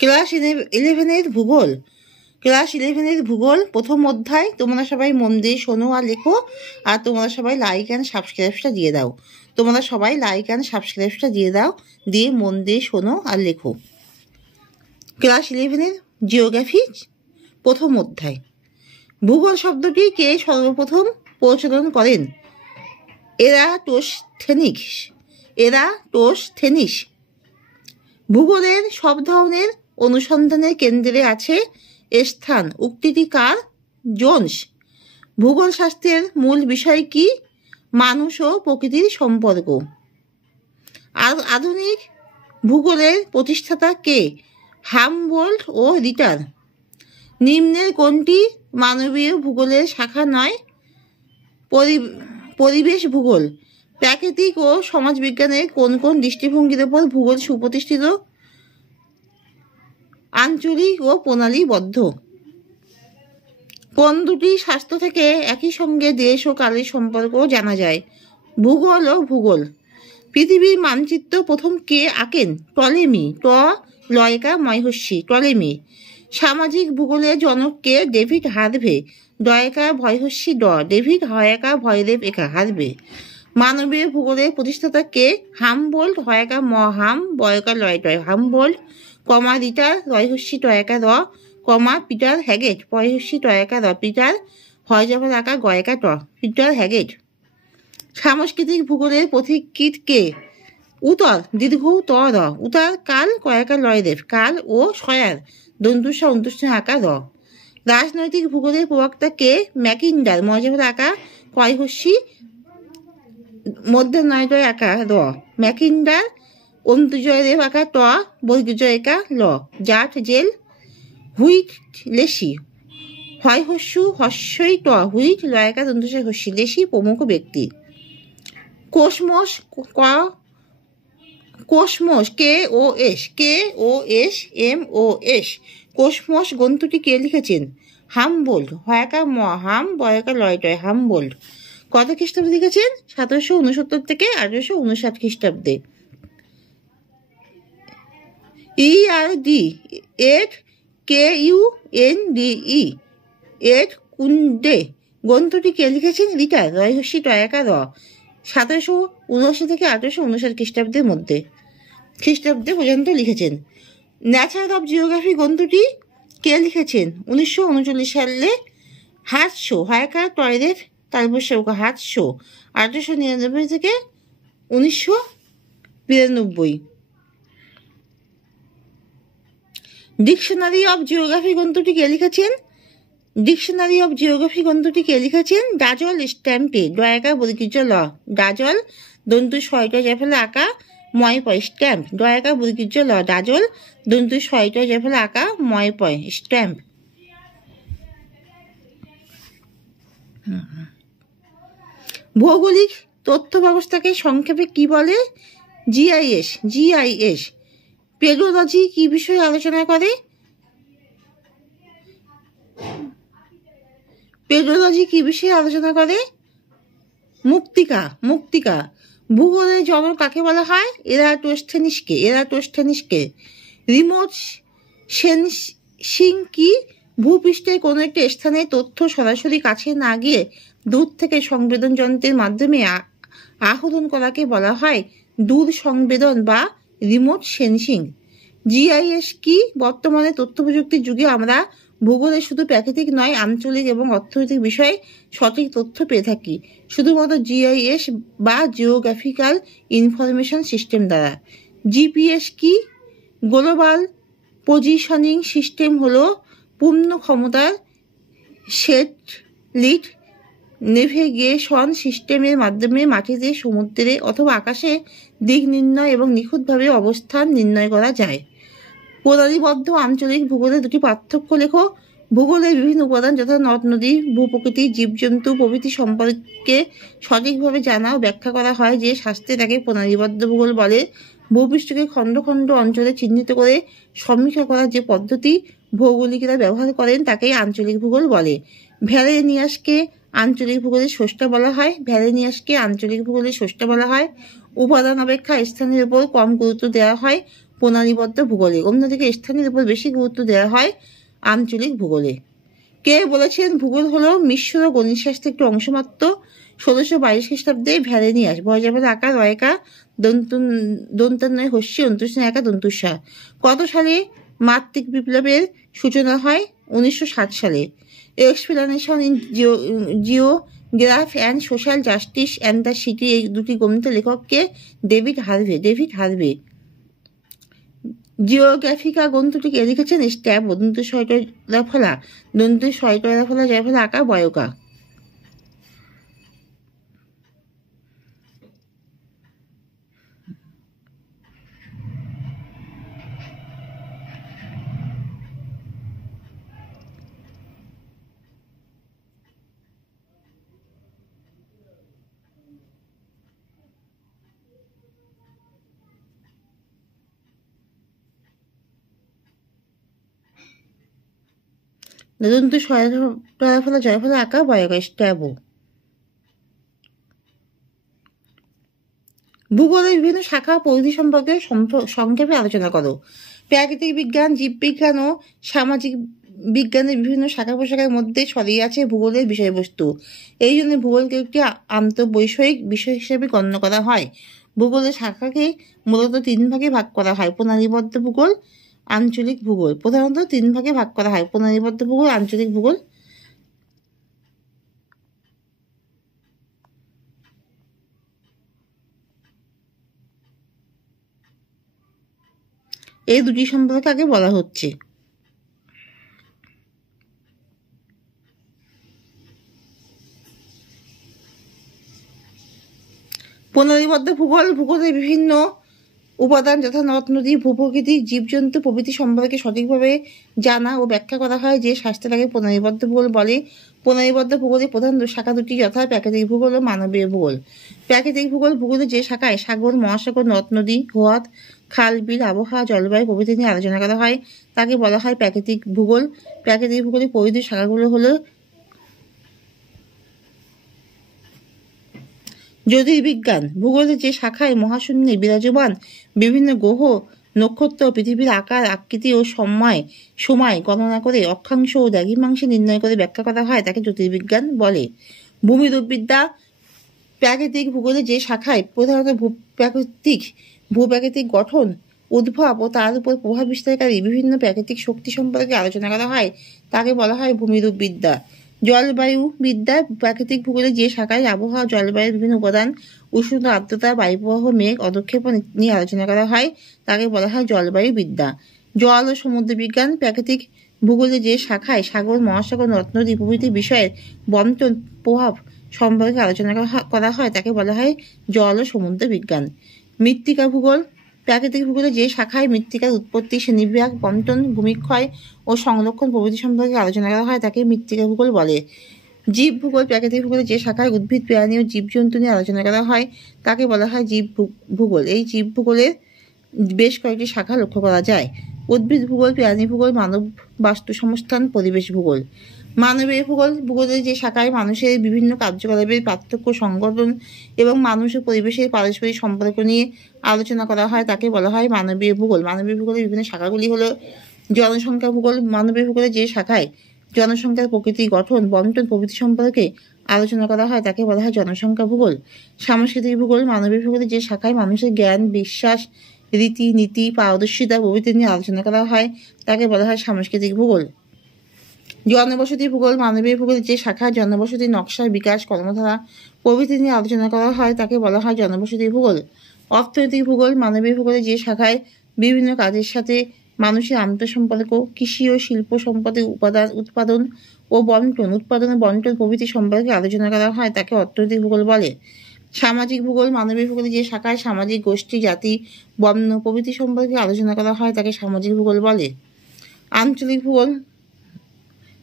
Class 11-এর ভূগোল। Class 11-এর ভূগোল প্রথম অধ্যায়। তোমরা সবাই মন দিয়ে শোনো আর লেখো, আর তোমরা সবাই লাইক অ্যান্ড সাবস্ক্রাইবটা দিয়ে দাও। তোমরা সবাই লাইক অ্যান্ড সাবস্ক্রাইবটা দিয়ে দাও, দিয়ে মন দিয়ে শোনো আর লেখো। ক্লাস 11-এর জিওগ্রাফি প্রথম অধ্যায়। ভূগোল শব্দটি কে সর্বপ্রথম প্রচলন করেন? এরাটোস্থেনিস। ভূগোলের সব ধরনের অনুসন্ধানের কেন্দ্রে আছে স্থান। উক্তিটি কার? জোন্স। ভূগোল শাস্ত্রের মূল বিষয় কি? মানুষ ও প্রকৃতির সম্পর্ক। আধুনিক ভূগোলের প্রতিষ্ঠাতা কে? হামবোল্ট ও রিটার। নিম্নের কোনটি মানবীয় ভূগোলের শাখা নয়? পরিবেশ ভূগোল। প্রাকৃতিক ও সমাজবিজ্ঞানের কোন কোন দৃষ্টিভঙ্গির উপর ভূগোল সুপ্রতিষ্ঠিত? আঞ্চলিক ও প্রণালীবদ্ধ। কোন দুটি শাস্ত্র থেকে একই সঙ্গে দেশ ও কালের সম্পর্ক জানা যায়? ভূগোল ও ভূগোল। পৃথিবীর মানচিত্র প্রথম কে আঁকেন? টলেমি। টলেমি। সামাজিক ভূগোলের জনক কে? David Harvey. David Harvey. মানবীয় ভূগোলের প্রতিষ্ঠাতা কে? Humboldt. Humboldt, Ritter, Peter Haggett. Peter Haggett. সাংস্কৃতিক ভূগোলের পথিকৃৎ কে? উত্তর দীর্ঘ ত র। উত্তর কাল কাল ও সয়ার র। রাজনৈতিক ভূগোলের প্রবক্তা কে? ম্যাকিন্ডার। র। ম্যাকিন্ডার। অন্তুজয়দেব ট ল। জাট জেল। লেসি। হস্যই ট লেসি প্রমুখ ব্যক্তি। কোসমোস কোসমোস গ্রন্থটি কে লিখেছেন? হামবোল্ট। হামবোল্ট। কত খ্রিস্টাব্দে লিখেছেন? 1769 থেকে 1859 খ্রিস্টাব্দে। কুন্ডে গ্রন্থটি কে লিখেছেন? রিটার। র। 1779 থেকে 1859 খ্রিস্টাব্দের মধ্যে পর্যন্ত লিখেছেন। ন্যাচার অফ জিওগ্রাফি গ্রন্থটি কে লিখেছেন? 1939 সালে হার্টশো। হার্টশো। 1899 থেকে 1992। ডিকশনারি অফ জিওগ্রাফি গ্রন্থটি কে লিখেছেন? ডাজল স্ট্যাম্পে। ডাজল স্ট্যাম্প। ডাজল স্ট্যাম্প। ভৌগোলিক তথ্য ব্যবস্থাকে সংক্ষেপে কি বলে? জিআইএস। পেডোলজি কি বিষয়ে আলোচনা করে? মুক্তিকা। ভূগোলের জনক কাকে বলা হয়? এরাটোস্থেনিসকে। রিমোট সেন্সিং কি? ভূপৃষ্ঠের কোনো একটি স্থানের তথ্য সরাসরি কাছে না গিয়ে দূর থেকে সংবেদন যন্ত্রের মাধ্যমে আহরণ করাকে বলা হয় দূর সংবেদন বা রিমোট সেন্সিং। জিআইএস কি? বর্তমানে তথ্য প্রযুক্তির যুগে আমরা ভূগোলে শুধু প্রাকৃতিক নয়, আঞ্চলিক এবং অর্থনৈতিক বিষয়ে সঠিক তথ্য পেয়ে থাকি শুধুমাত্র জিআইএস বা জিওগ্রাফিক্যাল ইনফরমেশন সিস্টেম দ্বারা। জিপিএস কি? গ্লোবাল পজিশনিং সিস্টেম হলো পূর্ণ ক্ষমতার স্যাটেলাইট নেভিগেশন সিস্টেমের মাধ্যমে মাটিতে, সমুদ্রে অথবা আকাশে দিক নির্ণয় এবং নিখুঁতভাবে অবস্থান নির্ণয় করা যায়। প্রণালীবদ্ধ আঞ্চলিক ভূগোলের দুটি পার্থক্য লেখো। ভূগোলের বিভিন্ন উপাদান যথা নদ নদী, ভূপ্রকৃতি, জীবজন্তু প্রভৃতি সম্পর্কে সঠিকভাবে জানা ও ব্যাখ্যা করা হয় যে শাস্ত্রে তাকে প্রণালীবদ্ধ ভূগোল বলে। ভূপৃষ্ঠকে খণ্ড খণ্ড অঞ্চলে চিহ্নিত করে সমীক্ষা করার যে পদ্ধতি ভৌগোলিকরা ব্যবহার করেন তাকেই আঞ্চলিক ভূগোল বলে। ভ্যালেনিয়াসকে আঞ্চলিক ভূগোলের স্রষ্টা বলা হয়। উপাদান অপেক্ষা স্থানের উপর কম গুরুত্ব দেওয়া হয়। প্রণালীবদ্ধ ভূগোলে। অন্যদিকে স্থানের উপর বেশি গুরুত্ব দেওয়া হয় আঞ্চলিক ভূগোলে। কে বলেছেন ভূগোল হলো মিশ্র গণিত শাস্ত্রের একটি অংশ মাত্র? 1622 খ্রিস্টাব্দে ভ্যালেনিয়াস। বজ্রাপাত আকার রয়কা দন্তান্বয় হস্যি অন্তুষ্ণ একা দন্তুষা। কত সালে মাত্রিক বিপ্লবের সূচনা হয়? 1960 সালে। Explanation in geography and social justice and the city, এই দুটি গ্রন্থের লেখককে ডেভিড হার্ভে। জিওগ্রাফিকা গ্রন্থটিকে লিখেছেন স্ট্যাবো। দন্তু শয়করা ফলা যায় ফলা আঁকা বয়কা। দন্তু শয়করা ফলা যায় ফলা আঁকা বয়কা স্ট্যাবো। ভূগোলের বিভিন্ন শাখা পরিধি সম্পর্কে সংক্ষেপে আলোচনা করো। প্রাকৃতিক বিজ্ঞান, জীববিজ্ঞান ও সামাজিক বিজ্ঞানের বিভিন্ন শাখা প্রশাখার মধ্যে ছড়িয়ে আছে ভূগোলের বিষয়বস্তু। এই জন্য ভূগোলকে একটি আন্তঃবৈষয়িক বিষয় হিসেবে গণ্য করা হয়। ভূগোলের শাখাকে মূলত 3 ভাগে ভাগ করা হয়: প্রণালীবদ্ধ ভূগোল, আঞ্চলিক ভূগোল। প্রধানত 3 ভাগে ভাগ করা হয়: প্রণালীবদ্ধ ভূগোল, আঞ্চলিক ভূগোল। এই দুটি সম্পর্কে আগে বলা হচ্ছে। প্রণালীবদ্ধ ভূগোল ভূগোলের বিভিন্ন উপাদান যথা নদ নদী, ভূপ্রকৃতি, জীবজন্তু প্রভৃতি সম্পর্কে সঠিকভাবে জানা ও ব্যাখ্যা করা হয় যে শাস্ত্রটাকে প্রণালীবদ্ধ ভূগোল বলে। প্রণালীবদ্ধ ভূগোলের প্রধান শাখা দুটি যথা প্রাকৃতিক ভূগোল ও মানবীয় ভূগোল। প্রাকৃতিক ভূগোল ভূগোলের যে শাখায় সাগর, মহাসাগর, নদ নদী, হ্রদ, খাল, বিল, আবহাওয়া, জলবায়ু প্রভৃতি নিয়ে আলোচনা করা হয় তাকে বলা হয় প্রাকৃতিক ভূগোল। প্রাকৃতিক ভূগোলের পরিধি শাখাগুলো হলো জ্যোতির্বিজ্ঞান ভূগোলের যে শাখায় মহাশূন্যে বিরাজমান বিভিন্ন গ্রহ, নক্ষত্র, পৃথিবীর আকার, আকৃতি ও সময় গণনা করে অক্ষাংশ ও দ্রাঘিমাংশ নির্ণয় করে ব্যাখ্যা করা হয় তাকে জ্যোতির্বিজ্ঞান বলে। ভূমিরূপবিদ্যা প্রাকৃতিক ভূগোলের যে শাখায় প্রধানত ভূপ্রাকৃতিক গঠন, উদ্ভব ও তার উপর প্রভাব বিস্তারকারী বিভিন্ন প্রাকৃতিক শক্তি সম্পর্কে আলোচনা করা হয় তাকে বলা হয় ভূমিরূপবিদ্যা। জলবায়ু বিদ্যা প্রাকৃতিক ভূগোলের যে শাখায় আবহাওয়া, জলবায়ুর বিভিন্ন উপাদান, উষ্ণতা, আর্দ্রতা, বায়ুপ্রবাহ, মেঘ, অধঃক্ষেপণ নিয়ে আলোচনা করা হয় তাকে বলা হয় জলবায়ু বিদ্যা। জল ও সমুদ্র বিজ্ঞান প্রাকৃতিক ভূগোলের যে শাখায় সাগর, মহাসাগর, নদ নদী প্রভৃতি বিষয়ের বন্টন, প্রভাব সম্পর্কে আলোচনা করা হয় তাকে বলা হয় জল ও সমুদ্র বিজ্ঞান। মৃত্তিকা ভূগোল প্রাকৃতিক ভূগোলের যে শাখায় মৃত্তিকার উৎপত্তি, শ্রেণীবিভাগ, বন্টন, ভূমিক্ষয় ও সংরক্ষণ প্রভৃতি সম্পর্কে আলোচনা করা হয় তাকে মৃত্তিকা ভূগোল বলে। জীব ভূগোল প্রাকৃতিক ভূগোলের যে শাখায় উদ্ভিদ, প্রাণী ও জীবজন্তু নিয়ে আলোচনা করা হয় তাকে বলা হয় জীব ভূগোল। এই জীব ভূগোলের বেশ কয়েকটি শাখা লক্ষ্য করা যায়: উদ্ভিদ ভূগোল, প্রাণী ভূগোল, মানব বাস্তু সংস্থান, পরিবেশ ভূগোল। মানবীয় ভূগোল ভূগোলের যে শাখায় মানুষের বিভিন্ন কার্যকলাপের পার্থক্য, সংগঠন এবং মানুষ ও পরিবেশের পারস্পরিক সম্পর্ক নিয়ে আলোচনা করা হয় তাকে বলা হয় মানবীয় ভূগোল। মানবীয় ভূগোলের বিভিন্ন শাখাগুলি হলো জনসংখ্যা ভূগোল মানবীয় ভূগোলের যে শাখায় জনসংখ্যার প্রকৃতি, গঠন, বন্টন প্রভৃতি সম্পর্কে আলোচনা করা হয় তাকে বলা হয় জনসংখ্যা ভূগোল। সাংস্কৃতিক ভূগোল মানবীয় ভূগোলের যে শাখায় মানুষের জ্ঞান, বিশ্বাস, রীতি নীতি, পারদর্শিতা প্রভৃতি নিয়ে আলোচনা করা হয় তাকে বলা হয় সাংস্কৃতিক ভূগোল। জনবসতি ভূগোল মানবীয় ভূগোলের যে শাখায় জনবসতি, নকশা, বিকাশ, কর্মধারা প্রভৃতি নিয়ে আলোচনা করা হয় তাকে বলা হয় জনবসতি ভূগোল। অর্থনৈতিক ভূগোল মানবীয় ভূগোলের যে শাখায় বিভিন্ন কাজের সাথে মানুষের আন্তঃসম্পর্ক, কৃষি ও শিল্প সম্পদের উৎপাদন ও বন্টন প্রভৃতি সম্পর্কে আলোচনা করা হয় তাকে অর্থনৈতিক ভূগোল বলে। সামাজিক ভূগোল মানবীয় ভূগোলের যে শাখায় সামাজিক গোষ্ঠী, জাতি, বর্ণ প্রভৃতি সম্পর্কে আলোচনা করা হয় তাকে সামাজিক ভূগোল বলে। আঞ্চলিক ভূগোল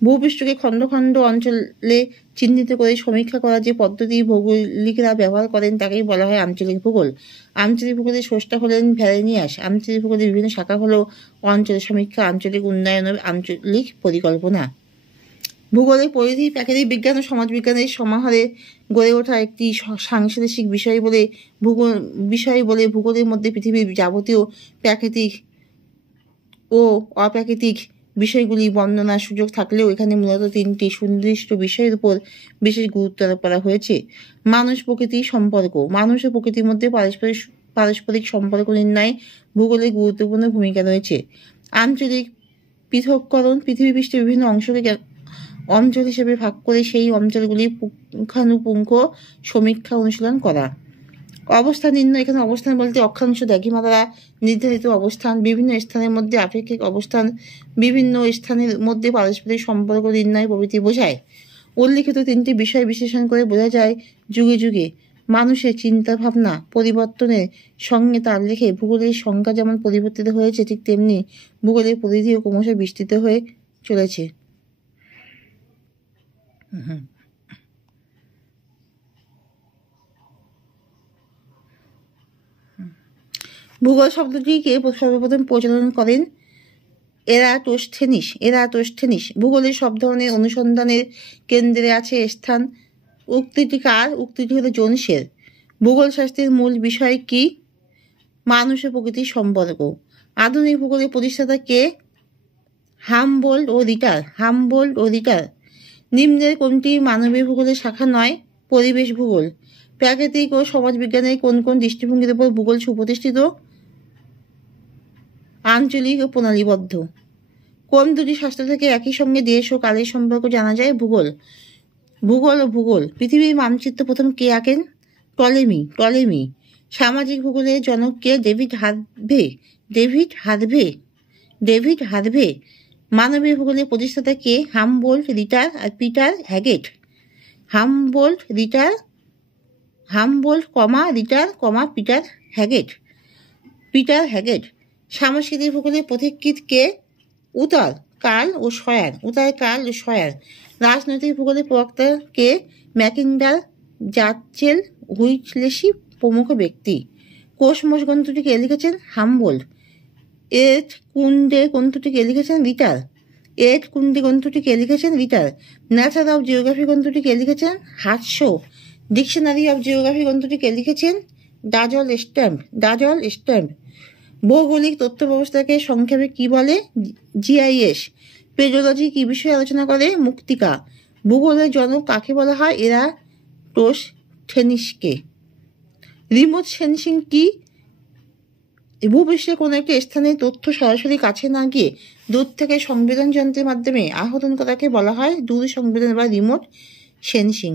ভূপৃষ্ঠকে খণ্ড খণ্ড অঞ্চলে চিহ্নিত করে সমীক্ষা করার যে পদ্ধতি ভৌগোলিকরা ব্যবহার করেন তাকেই বলা হয় আঞ্চলিক ভূগোল। আঞ্চলিক ভূগোলের স্রষ্টা হলেন ভ্যালেনিয়াস। আঞ্চলিক ভূগোলের বিভিন্ন শাখা হলো অঞ্চল সমীক্ষা, আঞ্চলিক উন্নয়ন ও আঞ্চলিক পরিকল্পনা। ভূগোলের পরিধি প্রাকৃতিক বিজ্ঞান ও সমাজবিজ্ঞানের সমাহারে গড়ে ওঠা একটি সাংস্কৃতিক বিষয় বলে ভূগোলের মধ্যে পৃথিবীর যাবতীয় প্রাকৃতিক ও অপ্রাকৃতিক বিষয়গুলি বর্ণনার সুযোগ থাকলেও এখানে মূলত তিনটি সুনির্দিষ্ট বিষয়ের উপর বিশেষ গুরুত্ব আরোপ করা হয়েছে। মানুষ প্রকৃতি সম্পর্ক। মানুষ ও প্রকৃতির মধ্যে পারস্পরিক সম্পর্ক নির্ণয়ে ভূগোলের গুরুত্বপূর্ণ ভূমিকা রয়েছে। আঞ্চলিক পৃথককরণ। পৃথিবী পৃষ্ঠের বিভিন্ন অংশকে অঞ্চল হিসেবে ভাগ করে সেই অঞ্চলগুলি পুঙ্খানুপুঙ্খ সমীক্ষা অনুশীলন করা। অবস্থান নির্ণয়। এখানে অবস্থান বলতে অক্ষাংশ দ্রাঘিমা দ্বারা নির্ধারিত অবস্থান, বিভিন্ন স্থানের মধ্যে আপেক্ষিক অবস্থান, বিভিন্ন স্থানের মধ্যে পারস্পরিক সম্পর্ক নির্ণয় প্রভৃতি বোঝায়। উল্লিখিত তিনটি বিষয় বিশ্লেষণ করে বোঝা যায় যুগে যুগে মানুষের চিন্তা ভাবনা পরিবর্তনের সঙ্গে তাল রেখে ভূগোলের সংজ্ঞা যেমন পরিবর্তিত হয়েছে, ঠিক তেমনি ভূগোলের পরিধিও ক্রমশ বিস্তৃত হয়ে চলেছে। ভূগোল শব্দটিকে সর্বপ্রথম প্রচলন করেন এরাটোস্থেনিস। ভূগোলের সব ধরনের অনুসন্ধানের কেন্দ্রে আছে স্থান। উক্তিটি কার? উক্তিটি হলো জোনসের। ভূগোল শাস্ত্রের মূল বিষয় কি? মানুষ ও প্রকৃতির সম্পর্ক। আধুনিক ভূগোলের প্রতিষ্ঠাতা কে? হামবোল্ড ও রিটার। নিম্নের কোনটি মানবীয় ভূগোলের শাখা নয়? পরিবেশ ভূগোল। প্রাকৃতিক ও সমাজ বিজ্ঞানের কোন কোন দৃষ্টিভঙ্গির উপর ভূগোল সুপ্রতিষ্ঠিত? আঞ্চলিক ও প্রণালীবদ্ধ। কোন দুটি শাস্ত্র থেকে একই সঙ্গে দেশ ও কালের সম্পর্ক জানা যায়? ভূগোল। পৃথিবীর মানচিত্র প্রথম কে আঁকেন? টলেমি। সামাজিক ভূগোলের জনক কে? David Harvey. মানবীয় ভূগোলের প্রতিষ্ঠাতা কে? হামবোল্ড, রিটার আর পিটার হ্যাগেট। Peter Haggett. সাংস্কৃতিক ভূগোলের পথিকৃৎ কে? উতার, কার্ল ও সয়ার। রাজনৈতিক ভূগোলের প্রবক্তা কে? ম্যাকিন্ডার, জার্চেল, হুইটলেসি প্রমুখ ব্যক্তি। কোসমোস গ্রন্থটি কে লিখেছেন? হামবোল্ড। এট কুন্ডে গ্রন্থটি কে লিখেছেন? রিটার। ন্যাচার অফ জিওগ্রাফি গ্রন্থটি কে লিখেছেন? হার্শো। ডিকশনারি অফ জিওগ্রাফি গ্রন্থটি কে লিখেছেন? ডাজল স্ট্যাম্প। ভৌগোলিক তথ্য ব্যবস্থাকে সংক্ষেপে কি বলে? জিআইএস। পেডোলজি কি বিষয়ে আলোচনা করে? মূত্তিকা। ভূগোলের জনক কাকে বলা হয়? এরাটোস্থেনিসকে। রিমোট সেন্সিং কি? ভূপৃষ্ঠের কোনো একটি স্থানের তথ্য সরাসরি কাছে না গিয়ে দূর থেকে সংবেদন যন্ত্রের মাধ্যমে আহরণ করাকে বলা হয় দূর সংবেদন বা রিমোট সেন্সিং।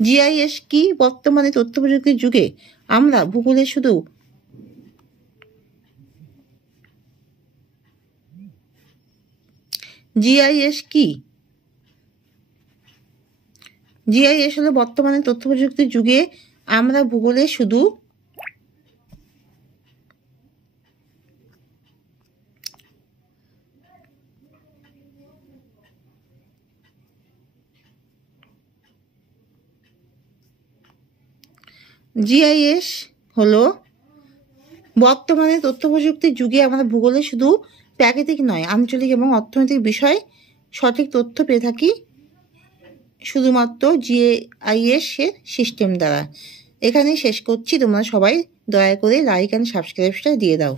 জিআইএস কি? বর্তমানে তথ্য প্রযুক্তির যুগে আমরা ভূগোলে শুধু জিআইএস হলো বর্তমানে তথ্য প্রযুক্তির যুগে আমরা ভূগোলে শুধু প্রাকৃতিক নয়, আঞ্চলিক এবং অর্থনৈতিক বিষয় সঠিক তথ্য পেয়ে থাকি শুধুমাত্র জিআইএস এর সিস্টেম দ্বারা। এখানেই শেষ করছি। তোমরা সবাই দয়া করে লাইক অ্যান্ড সাবস্ক্রাইবটা দিয়ে দাও।